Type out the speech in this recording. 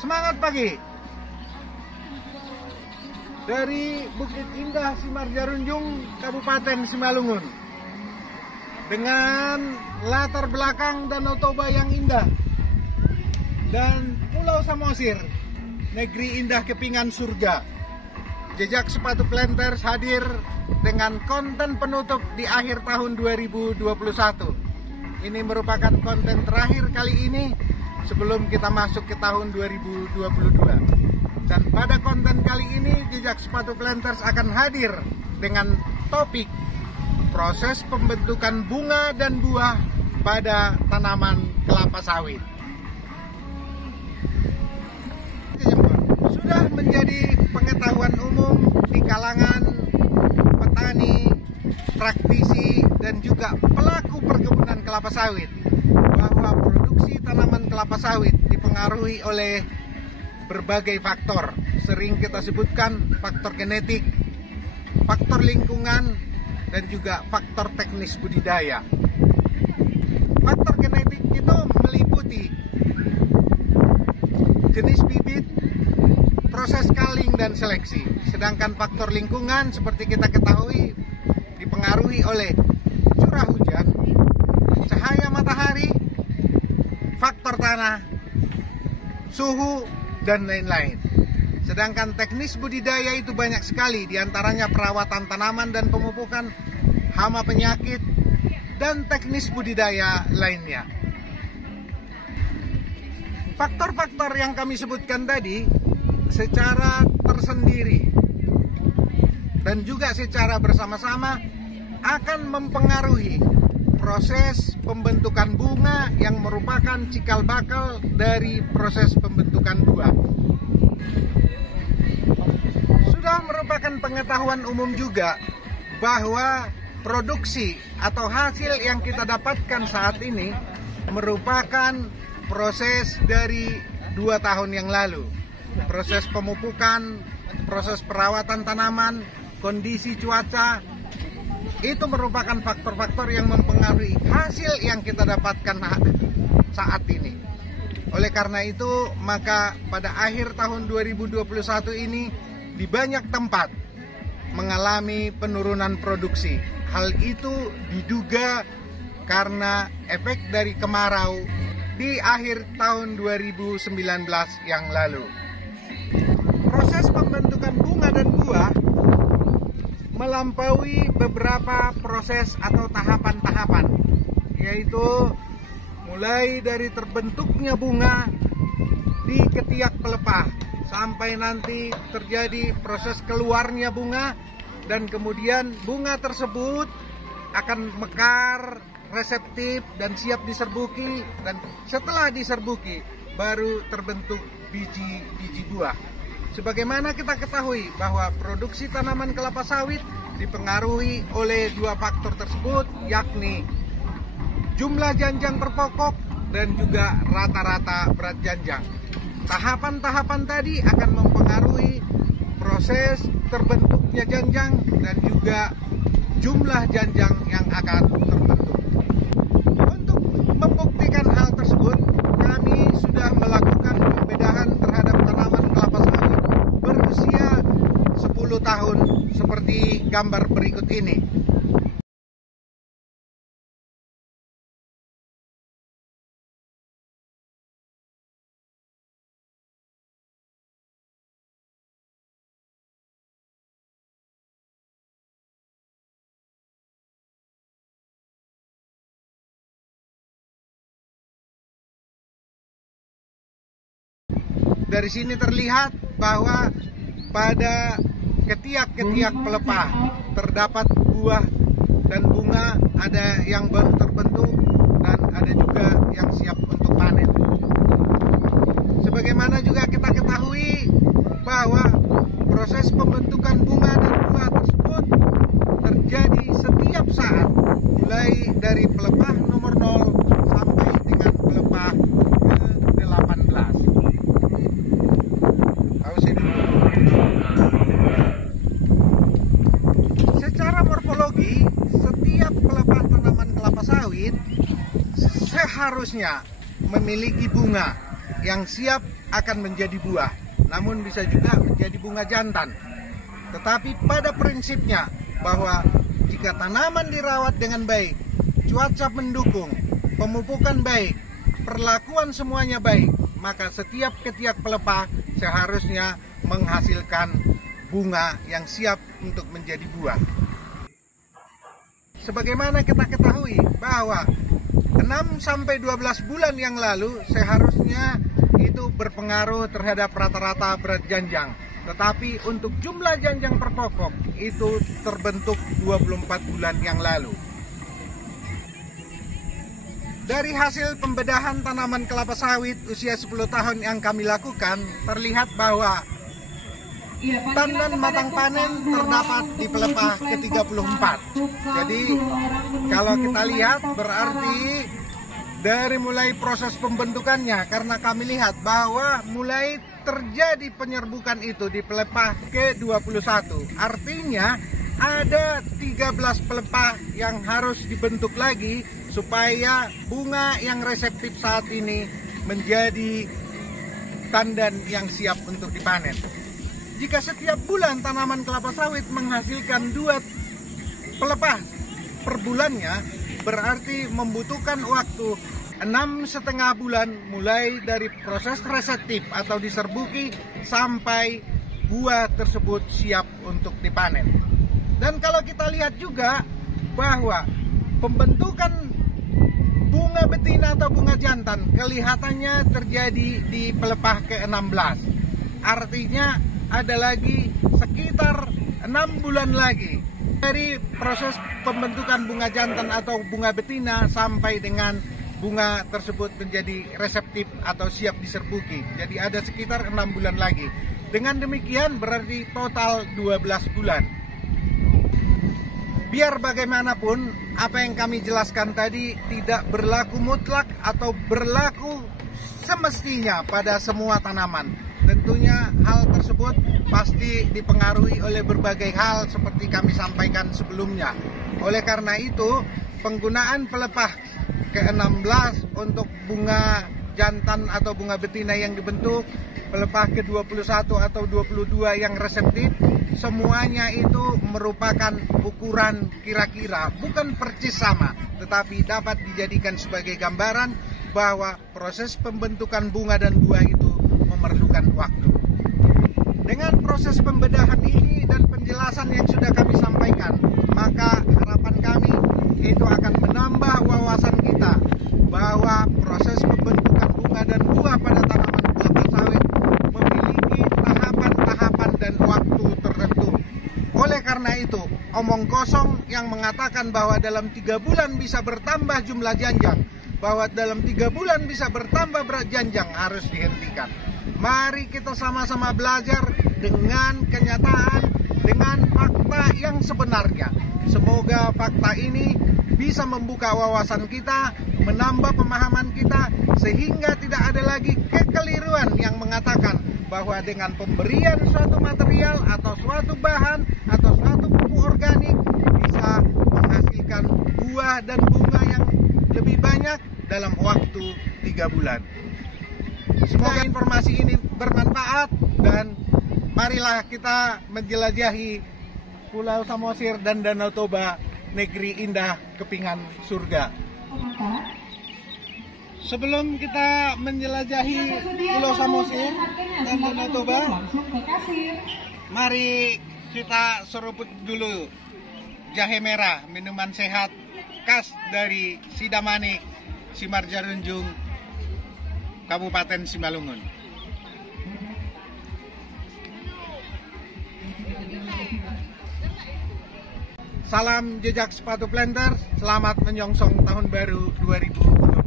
Semangat pagi dari Bukit Indah Simarjarunjung, Kabupaten Simalungun, dengan latar belakang Danau Toba yang indah dan Pulau Samosir, negeri indah kepingan surga. Jejak Sepatu Planters hadir dengan konten penutup di akhir tahun 2021. Ini merupakan konten terakhir kali ini sebelum kita masuk ke tahun 2022. Dan pada konten kali ini Jejak Sepatu Planters akan hadir dengan topik proses pembentukan bunga dan buah pada tanaman kelapa sawit. Sudah menjadi pengetahuan umum di kalangan petani, praktisi, dan juga pelaku perkebunan kelapa sawit bahwa produksi tanaman kelapa sawit dipengaruhi oleh berbagai faktor. Sering kita sebutkan faktor genetik, faktor lingkungan, dan juga faktor teknis budidaya. Faktor genetik itu meliputi jenis bibit, proses culling dan seleksi. Sedangkan faktor lingkungan seperti kita ketahui dipengaruhi oleh curah hujan, cahaya matahari, faktor tanah, suhu, dan lain-lain. Sedangkan teknis budidaya itu banyak sekali, diantaranya perawatan tanaman dan pemupukan, hama penyakit, dan teknis budidaya lainnya. Faktor-faktor yang kami sebutkan tadi secara tersendiri dan juga secara bersama-sama akan mempengaruhi proses pembentukan bunga yang merupakan cikal bakal dari proses pembentukan buah. Sudah merupakan pengetahuan umum juga bahwa produksi atau hasil yang kita dapatkan saat ini merupakan proses dari 2 tahun yang lalu. Proses pemupukan, proses perawatan tanaman, kondisi cuaca, itu merupakan faktor-faktor yang mempengaruhi hasil yang kita dapatkan saat ini. Oleh karena itu, maka pada akhir tahun 2021 ini di banyak tempat mengalami penurunan produksi. Hal itu diduga karena efek dari kemarau di akhir tahun 2019 yang lalu. Proses pembentukan bunga dan buah melampaui beberapa proses atau tahapan-tahapan, yaitu mulai dari terbentuknya bunga di ketiak pelepah sampai nanti terjadi proses keluarnya bunga, dan kemudian bunga tersebut akan mekar, reseptif, dan siap diserbuki, dan setelah diserbuki baru terbentuk biji-biji buah. Sebagaimana kita ketahui bahwa produksi tanaman kelapa sawit dipengaruhi oleh 2 faktor tersebut, yakni jumlah janjang per pokok dan juga rata-rata berat janjang. Tahapan-tahapan tadi akan mempengaruhi proses terbentuknya janjang dan juga jumlah janjang yang akan terbentuk. Untuk membuktikan hal tersebut, kami sudah melakukan pembedahan terhadap tanaman kelapa sawit berusia 10 tahun seperti gambar berikut ini. Dari sini terlihat bahwa pada ketiak-ketiak pelepah terdapat buah dan bunga, ada yang baru terbentuk dan ada juga yang siap untuk panen. Sebagaimana juga kita ketahui bahwa proses pembentukan bunga dan buah tersebut terjadi setiap saat, mulai dari pelepah nomor 0 sampai dengan pelepah ke-18. Secara morfologi, setiap pelepah tanaman kelapa sawit seharusnya memiliki bunga yang siap akan menjadi buah, namun bisa juga menjadi bunga jantan. Tetapi pada prinsipnya bahwa jika tanaman dirawat dengan baik, cuaca mendukung, pemupukan baik, perlakuan semuanya baik, maka setiap ketiak pelepah seharusnya menghasilkan bunga yang siap untuk menjadi buah. Sebagaimana kita ketahui bahwa 6-12 bulan yang lalu seharusnya itu berpengaruh terhadap rata-rata berat janjang. Tetapi untuk jumlah janjang per pokok itu terbentuk 24 bulan yang lalu. Dari hasil pembedahan tanaman kelapa sawit usia 10 tahun yang kami lakukan, terlihat bahwa tandan matang panen terdapat di pelepah ke-34. Jadi kalau kita lihat berarti dari mulai proses pembentukannya, karena kami lihat bahwa mulai terjadi penyerbukan itu di pelepah ke-21. Artinya ada 13 pelepah yang harus dibentuk lagi supaya bunga yang reseptif saat ini menjadi tandan yang siap untuk dipanen. Jika setiap bulan tanaman kelapa sawit menghasilkan 2 pelepah per bulannya, berarti membutuhkan waktu 6,5 bulan mulai dari proses reseptif atau diserbuki sampai buah tersebut siap untuk dipanen. Dan kalau kita lihat juga bahwa pembentukan bunga betina atau bunga jantan kelihatannya terjadi di pelepah ke-16. Artinya ada lagi sekitar 6 bulan lagi dari proses pembentukan bunga jantan atau bunga betina sampai dengan bunga tersebut menjadi reseptif atau siap diserbuki. Jadi ada sekitar 6 bulan lagi. Dengan demikian berarti total 12 bulan. Biar bagaimanapun, apa yang kami jelaskan tadi tidak berlaku mutlak atau berlaku semestinya pada semua tanaman. Tentunya hal tersebut pasti dipengaruhi oleh berbagai hal seperti kami sampaikan sebelumnya. Oleh karena itu, penggunaan pelepah ke-16 untuk bunga jantan atau bunga betina yang dibentuk, pelepah ke-21 atau 22 yang reseptif, semuanya itu merupakan ukuran kira-kira, bukan persis sama, tetapi dapat dijadikan sebagai gambaran bahwa proses pembentukan bunga dan buah itu memerlukan waktu. Dengan proses pembedahan ini dan penjelasan yang sudah kami sampaikan, maka harapan kami itu akan menambah wawasan kita bahwa proses pembentukan bunga dan buah pada tanaman kelapa sawit memiliki tahapan-tahapan dan waktu tertentu. Oleh karena itu, omong kosong yang mengatakan bahwa dalam 3 bulan bisa bertambah jumlah janjang, bahwa dalam 3 bulan bisa bertambah berat janjang harus dihentikan. Mari kita sama-sama belajar dengan kenyataan, dengan fakta yang sebenarnya. Semoga fakta ini bisa membuka wawasan kita, menambah pemahaman kita, sehingga tidak ada lagi kekeliruan yang mengatakan bahwa dengan pemberian suatu material atau suatu bahan atau suatu pupuk organik bisa menghasilkan buah dan bunga yang lebih banyak dalam waktu 3 bulan. Semoga informasi ini bermanfaat dan marilah kita menjelajahi Pulau Samosir dan Danau Toba, negeri indah kepingan surga. Sebelum kita menjelajahi Pulau Samosir dan Danau Toba, mari kita seruput dulu jahe merah, minuman sehat khas dari Sidamanik, Simarjarunjung, Kabupaten Simalungun. Salam jejak sepatu planter, selamat menyongsong tahun baru 2022.